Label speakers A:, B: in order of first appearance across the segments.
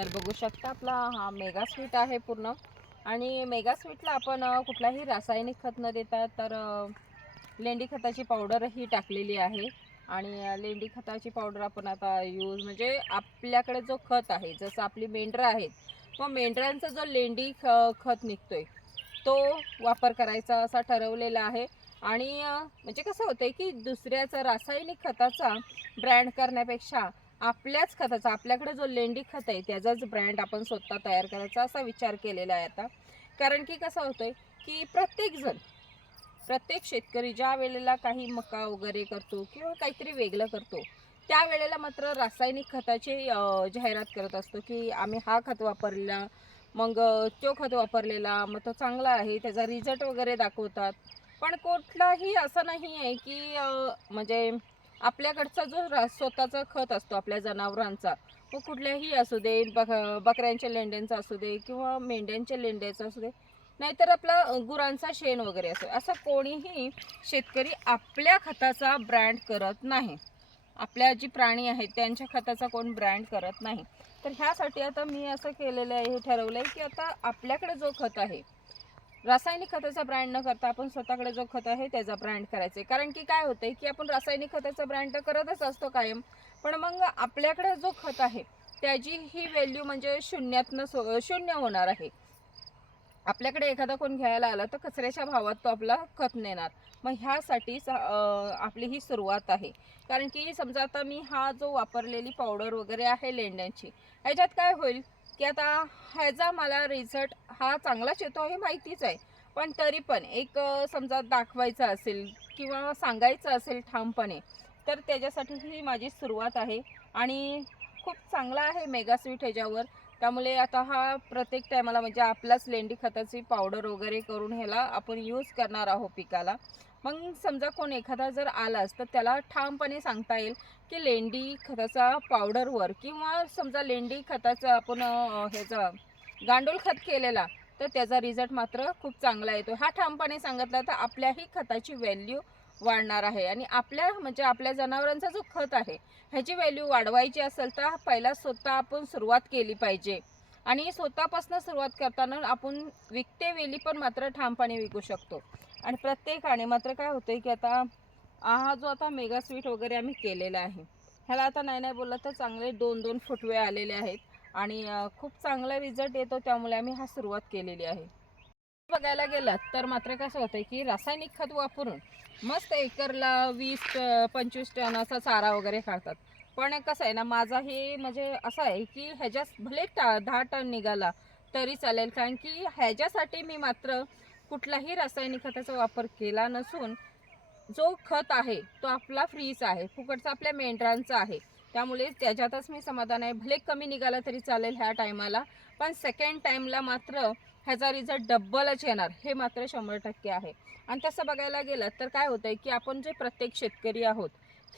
A: तर बघू शकता आपला हा मेगा स्वीट आहे पूर्ण. आणि मेगा स्वीटला आपण कुठलाही रासायनिक खत न देता तर लेंडी खताची पावडरही टाकलेली आहे. आणि लेंडी खताची पावडर आपण आता यूज म्हणजे आपल्याकडे जो खत आहे जसं आपली मेंढरं आहेत मग मेंढरांचा जो लेंडी ख खत निघतोय तो वापर करायचा असा ठरवलेला आहे. आणि म्हणजे कसं होतंय की दुसऱ्याचा रासायनिक खताचा ब्रँड करण्यापेक्षा आपल्याच खताचा आपल्याकडे जो लेंडी खत आहे त्याचाच ब्रँड आपण स्वतः तयार करायचा असा विचार केलेला आहे आता. कारण की कसं होतंय की प्रत्येकजण प्रत्येक शेतकरी ज्या वेळेला काही मका वगैरे करतो किंवा काहीतरी वेगळं करतो त्यावेळेला मात्र रासायनिक खताची जाहिरात करत असतो की आम्ही हा खत वापरला मग तो खत वापरलेला मग तो चांगला आहे त्याचा रिझल्ट वगैरे दाखवतात. पण कुठलाही असं नाही आहे की म्हणजे आपल्याकडचा जो रा स्वतःचा खत असतो आपल्या जनावरांचा तो कुठल्याही असू दे बक बकऱ्यांच्या लेंड्यांचा असू दे किंवा मेंढ्यांच्या लेंड्याचा असू दे नाहीतर आपला गुरांचा शेण वगैरे असो असं कोणीही शेतकरी आपल्या खताचा ब्रँड करत नाही. आपल्या जी प्राणी आहेत त्यांच्या खताचा कोण ब्रँड करत नाही. तर ह्यासाठी आता मी असं केलेलं आहे हे ठरवलं आहे की आता आपल्याकडे जो खत आहे रासायनिक खताचा ब्रँड न करता आपण स्वतःकडे जो खत आहे त्याचा ब्रँड करायचा. आहे कारण की काय होतंय की आपण रासायनिक खताचा ब्रँड तर करतच असतो कायम पण मग आपल्याकडे जो खत आहे त्याची ही व्हॅल्यू म्हणजे शून्यातनं सो शून्य होणार आहे. आपल्याकडे एखादा कोण घ्यायला आला तर कचऱ्याच्या भावात तो आपला खत नेणार. मग ह्यासाठी आपली ही सुरुवात आहे. कारण की समजा आता मी हा जो वापरलेली पावडर वगैरे आहे लेंड्यांची ह्याच्यात काय होईल? की आता ह्याचा मला रिझल्ट हा चांगलाच येतो हे माहितीच आहे. पण तरी पण एक समजा दाखवायचं असेल किंवा सांगायचं असेल ठामपणे तर त्याच्यासाठी ही माझी सुरुवात आहे. आणि खूप चांगला आहे मेगास्वीट ह्याच्यावर. त्यामुळे आता हा प्रत्येक टायमाला म्हणजे आपलाच लेंडी खताची पावडर वगैरे करून ह्याला आपण यूज करणार आहोत पिकाला. मग समजा कोण एखादा जर आलाच तर त्याला ठामपणे सांगता येईल की लेंडी खताचा पावडरवर किंवा समजा लेंडी खताचा आपण ह्याचा गांडूळ खत केलेला तर त्याचा रिझल्ट मात्र खूप चांगला येतो. हा ठामपणे सांगितला तर आपल्याही खताची व्हॅल्यू वाढणार आहे आणि आपल्या म्हणजे आपल्या जनावरांचा जो खत आहे ह्याची व्हॅल्यू वाढवायची असेल तर पहिला स्वतः आपण सुरुवात केली पाहिजे. आणि स्वतःपासून सुरुवात करताना आपण विकते वेली पण मात्र ठामपणे विकू शकतो. आणि प्रत्येकाने मात्र काय होतंय की आता हा जो आता मेगा स्वीट वगैरे आम्ही केलेला आहे ह्याला आता नाही नाही बोललं तर चांगले दोन दोन फुटवे आलेले आहेत आणि खूप चांगला रिझल्ट येतो त्यामुळे आम्ही हा सुरुवात केलेली आहे. बघायला गेलात तर मात्र कसं होतं की रासायनिक खत वापरून मस्त एकरला वीस पंचवीस टन असा चारा वगैरे काढतात. पण कसं आहे ना माझा हे म्हणजे असं आहे की ह्याच्यात भले टा दहा टन निघाला तरी चालेल कारण की ह्याच्यासाठी मी मात्र कुठलाही रासायनिक खताचा वापर केला नसून जो खत आहे तो आपला फ्रीचा आहे. फुकटचा आपल्या मेंढरांचा आहे. त्यामुळे त्याच्यातच मी समाधान आहे. भले कमी निघाला तरी चालेल ह्या टायमाला पण सेकंड टाईमला मात्र ह्याचा रिझल्ट डब्बलच येणार. हे मात्र शंभर टक्के आहे. आणि तसं बघायला गेलं तर काय होतं आहे की आपण जे प्रत्येक शेतकरी आहोत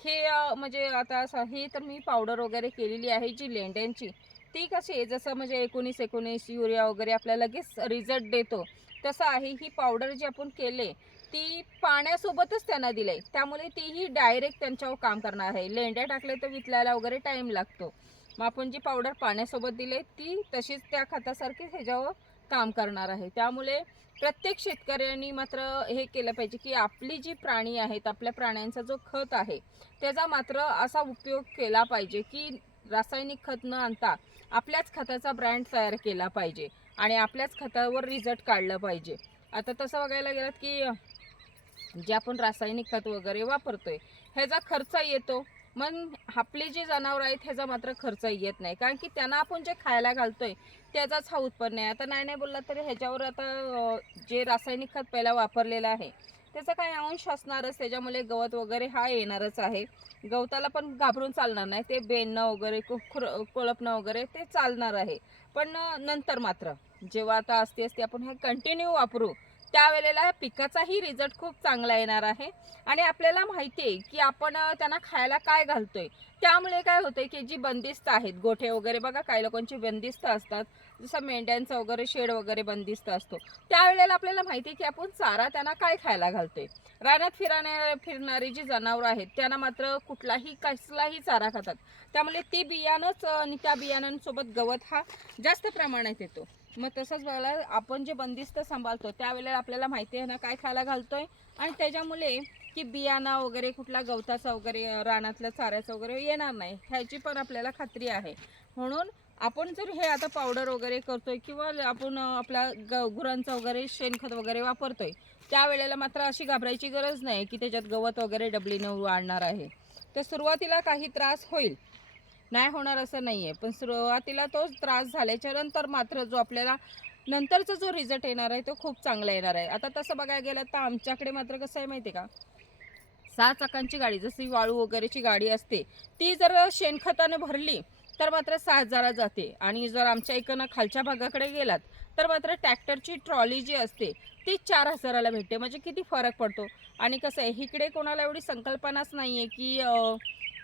A: हे म्हणजे आता असं हे तर मी पावडर वगैरे केलेली आहे जी लेंड्यांची ती कशी आहे? जसं म्हणजे एकोणीस एकोणीस युरिया वगैरे आपल्याला लगेच रिझल्ट देतो. तसं आहे ही पावडर जी आपण केले ती पाण्यासोबतच त्यांना दिलंय. त्यामुळे तीही डायरेक्ट त्यांच्यावर काम करणार आहे. लेंड्या टाकले तर वितलायला वगैरे टाईम लागतो. मग आपण जी पावडर पाण्यासोबत दिले ती तशीच त्या खतासारखी ह्याच्यावर काम करणार आहे. त्यामुळे प्रत्येक शेतकऱ्यांनी मात्र हे केलं पाहिजे की आपली जी प्राणी आहेत आपल्या प्राण्यांचा जो खत आहे त्याचा मात्र असा उपयोग केला पाहिजे की रासायनिक खत न आणता आपल्याच खताचा ब्रँड तयार केला पाहिजे. आणि आपल्याच खतावर रिझल्ट काढलं पाहिजे. आता तसं बघायला गेलात की जे आपण रासायनिक खत वगैरे वापरतोय ह्याचा खर्च येतो. मग आपले जे जनावर आहेत ह्याचा मात्र खर्च येत नाही. कारण की त्यांना आपण जे खायला घालतोय त्याचाच हा उत्पन्न आहे. आता नाही नाही बोलला तरी ह्याच्यावर आता जे रासायनिक खत पहिला वापरलेलं आहे त्याचा काही अंश असणारच त्याच्यामुळे गवत वगैरे हा येणारच आहे. गवताला पण घाबरून चालणार नाही ते बेणणं वगैरे खुर कोळपणं वगैरे ते चालणार आहे. पण नंतर मात्र जेव्हा आता असते असते आपण हे कंटिन्यू वापरू त्यावेळेला पिकाचाही रिझल्ट खूप चांगला येणार आहे. आणि आपल्याला माहिती आहे की आपण त्यांना खायला काय घालतोय? त्यामुळे काय होतंय की जी बंदिस्त आहेत गोठे वगैरे बघा काही लोकांची बंदिस्त असतात. जसं मेंढ्यांचं वगैरे शेड वगैरे बंदिस्त असतो. त्यावेळेला आपल्याला माहिती आहे की आपण चारा त्यांना काय खायला घालतोय. रानात फिरण्या फिरणारी जी जनावरं आहेत त्यांना मात्र कुठलाही कसलाही चारा खातात. त्यामुळे ती बियाणंच आणि त्या बियाणांसोबत गवत हा जास्त प्रमाणात येतो. मग तसंच बघायला आपण जे बंदिस्त सांभाळतो त्यावेळेला आपल्याला माहिती आहे ना काय खायला घालतोय. आणि त्याच्यामुळे की बियाणा वगैरे कुठला गवताचा वगैरे रानातल्या चाऱ्याचा वगैरे येणार नाही. ह्याची पण आपल्याला खात्री आहे. म्हणून आपण जर हे आता पावडर वगैरे करतोय किंवा आपण आपल्या ग गुरांचं वगैरे शेणखत वगैरे वापरतोय त्यावेळेला मात्र अशी घाबरायची गरज नाही की त्याच्यात गवत वगैरे डबलीनं वाढणार आहे. तर सुरुवातीला काही त्रास होईल. नाही होणार असं नाही आहे पण सुरुवातीला तोच त्रास झाल्याच्यानंतर मात्र जो आपल्याला नंतरचा जो रिझल्ट येणार आहे तो खूप चांगला येणार आहे. आता तसं बघायला गेलं तर आमच्याकडे मात्र कसं आहे माहिती आहे का? सहा चाकांची गाडी जशी वाळू वगैरेची गाडी असते ती जर शेणखताने भरली तर मात्र सहा हजारा जाते. आणि जर आमच्या इकडनं खालच्या भागाकडे गेलात तर मात्र ट्रॅक्टरची ट्रॉली जी असते ती चार हजाराला भेटते. म्हणजे किती फरक पडतो? आणि कसं आहे इकडे कोणाला एवढी संकल्पनाच नाही आहे की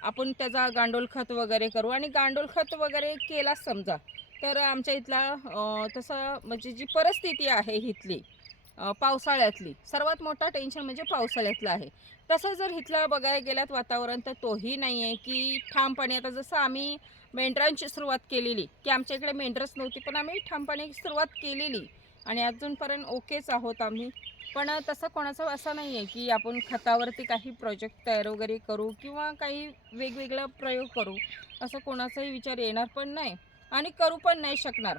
A: आपण त्याचा गांडोळ खत वगैरे करू. आणि गांडोळ खत वगैरे केलाच समजा तर आमच्या इथला तसं म्हणजे जी परिस्थिती आहे इथली पावसाळ्यातली. सर्वात मोठा टेन्शन म्हणजे पावसाळ्यातलं आहे. तसं जर इथलं बघायला गेल्यात वातावरण तर तोही नाही आहे की ठामपणे. आता जसं आम्ही मेंढरांची सुरुवात केलेली की आमच्या इकडे मेंढरच नव्हती पण आम्ही ठामपणे सुरुवात केलेली. आणि अजूनपर्यंत ओकेच आहोत आम्ही. पण तसं कोणाचं असं नाही आहे की आपण खतावरती काही प्रोजेक्ट तयार वगैरे करू किंवा काही वेगवेगळा प्रयोग करू. असं कोणाचाही विचार येणार पण नाही आणि करू पण नाही शकणार.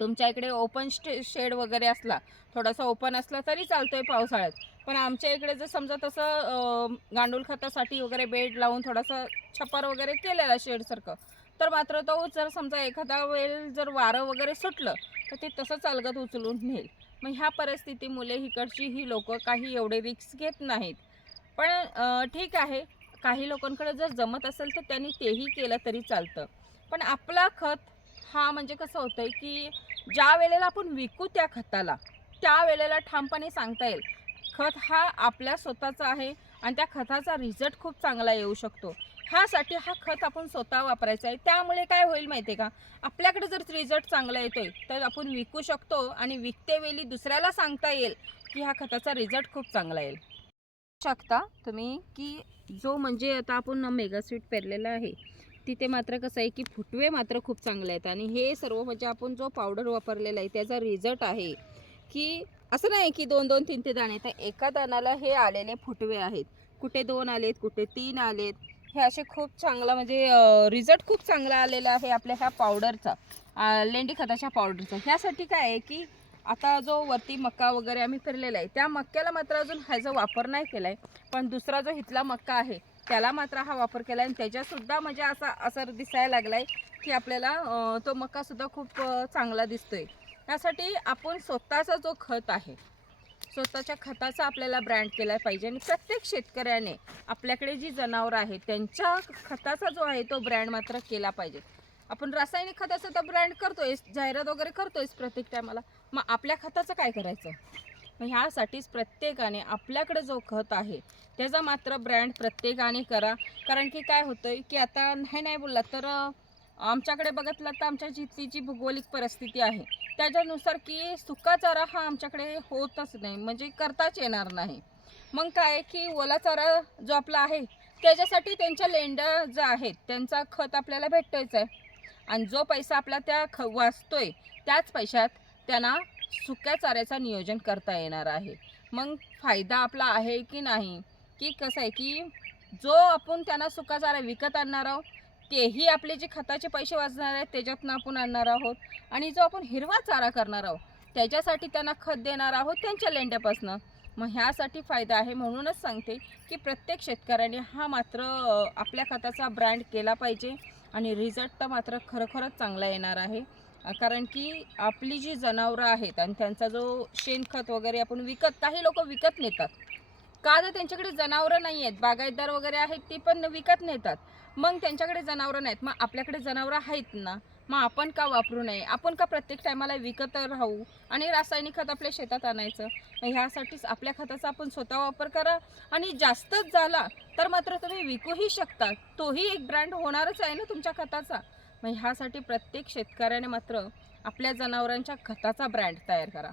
A: तुमच्या इकडे ओपन स्टे शेड वगैरे असला थोडासा ओपन असला तरी चालतोय पावसाळ्यात. पण आमच्या इकडे जर समजा तसं गांडूळ खतासाठी वगैरे बेड लावून थोडासा छप्पर वगैरे केलेला शेडसारखं तर मात्र तो जर समजा एखादा वेळ जर वारं वगैरे सुटलं तर ते तसं चालगत उचलून नेईल. मग ह्या परिस्थितीमुळे इकडची ही लोक काही एवढे रिक्स घेत नाहीत. पण ठीक आहे काही लोकांकडे जर जमत असेल तर त्यांनी तेही केलं तरी चालतं. पण आपला खत हा म्हणजे कसं होतंय की ज्या वेळेला आपण विकू त्या खताला त्या वेळेला ठामपणे सांगता येईल. खत हा आपल्या स्वतःचा आहे आणि त्या खताचा रिझल्ट खूप चांगला येऊ शकतो. ह्यासाठी हा खत आपण स्वतः वापरायचा आहे. त्यामुळे काय होईल माहिती आहे का? आपल्याकडे जर रिझल्ट चांगला येतोय तर आपण विकू शकतो आणि विकते वेळी दुसऱ्याला सांगता येईल की ह्या खताचा रिझल्ट खूप चांगला येईल. शकता तुम्ही की जो म्हणजे आता आपण मेगा स्वीट पेरलेला आहे तिथे मात्र कसं आहे की फुटवे मात्र खूप चांगले आहेत. आणि हे सर्व म्हणजे आपण जो पावडर वापरलेला आहे त्याचा रिझल्ट आहे की असं नाही की दोन दोन तीन ते दाणे तर एका दाण्याला हे आलेले फुटवे आहेत. कुठे दोन आलेत कुठे तीन आलेत हे असे खूप चांगला म्हणजे रिझल्ट खूप चांगला आलेला आहे आपल्या ह्या पावडरचा लेंडी खताच्या पावडरचा ह्यासाठी काय आहे की आता जो वरती मक्का वगैरे आम्ही फिरलेला आहे त्या मक्क्याला मात्र अजून ह्याचा वापर नाही केला आहे पण दुसरा जो इथला मक्का आहे त्याला मात्र हा वापर केला आणि त्याच्यासुद्धा म्हणजे असा असर दिसायला लागलाय की आपल्याला तो मक्कासुद्धा खूप चांगला चांगला दिसतोय. त्यासाठी आपण स्वतःचा जो खत आहे स्वतःच्या खताचा आपल्याला ब्रँड केला पाहिजे आणि प्रत्येक शेतकऱ्याने आपल्याकडे जी जनावरं आहेत त्यांच्या खताचा जो आहे तो ब्रँड मात्र केला पाहिजे. आपण रासायनिक खताचा तर ब्रँड करतोय जाहिरात वगैरे करतोयच प्रत्येक टायमाला मग आपल्या खताचं काय करायचं? मग ह्यासाठीच प्रत्येकाने आपल्याकडे जो खत आहे त्याचा मात्र ब्रँड प्रत्येकाने करा. कारण की काय होतंय की आता नाही नाही बोलला तर आमच्याकडे बघितलं तर आमच्या जिथली जी भौगोलिक परिस्थिती आहे त्याच्यानुसार की सुका चारा हा आमच्याकडे होतच नाही म्हणजे करताच येणार नाही. मग काय की ओला चारा जो आपला आहे त्याच्यासाठी त्यांच्या लेंड्या ज्या आहेत त्यांचा खत आपल्याला भेटतोच आहे आणि जो पैसा आपला त्या ख वाचतोय त्याच पैशात त्यांना सुक्या चाऱ्याचं नियोजन करता येणार आहे. मग फायदा आपला आहे की नाही? की कसं आहे की जो आपण त्यांना सुका चारा विकत आणणार आहोत तेही आपले जे खताचे पैसे वाचणार आहेत त्याच्यातनं आपण आणणार आहोत. आणि जो आपण हिरवा चारा करणार आहोत त्याच्यासाठी त्यांना खत देणार आहोत त्यांच्या लेंड्यापासनं. मग ह्यासाठी फायदा आहे म्हणूनच सांगते की प्रत्येक शेतकऱ्याने हा मात्र आपल्या खताचा ब्रँड केला पाहिजे. आणि रिझल्ट तर मात्र खरोखरच चांगला येणार आहे. कारण की आपली जी जनावरं आहेत आणि त्यांचा जो शेणखत वगैरे आपण विकत काही लोक विकत नेतात. का तर त्यांच्याकडे जनावरं नाही आहेत? बागायतदार वगैरे आहेत ती पण विकत नेतात. मग त्यांच्याकडे जनावरं नाहीत. मग आपल्याकडे जनावरं आहेत ना? मग आपण का वापरू नये? आपण का प्रत्येक टायमाला विकत राहू? आणि रासायनिक खत आपल्या शेतात आणायचं? ह्यासाठीच आपल्या खताचा आपण स्वतः वापर करा. आणि जास्तच झाला तर मात्र तुम्ही विकूही शकता. तोही एक ब्रँड होणारच आहे ना तुमच्या खताचा. मग ह्यासाठी प्रत्येक शेतकऱ्याने मात्र आपल्या जनावरांच्या खताचा ब्रँड तयार करा.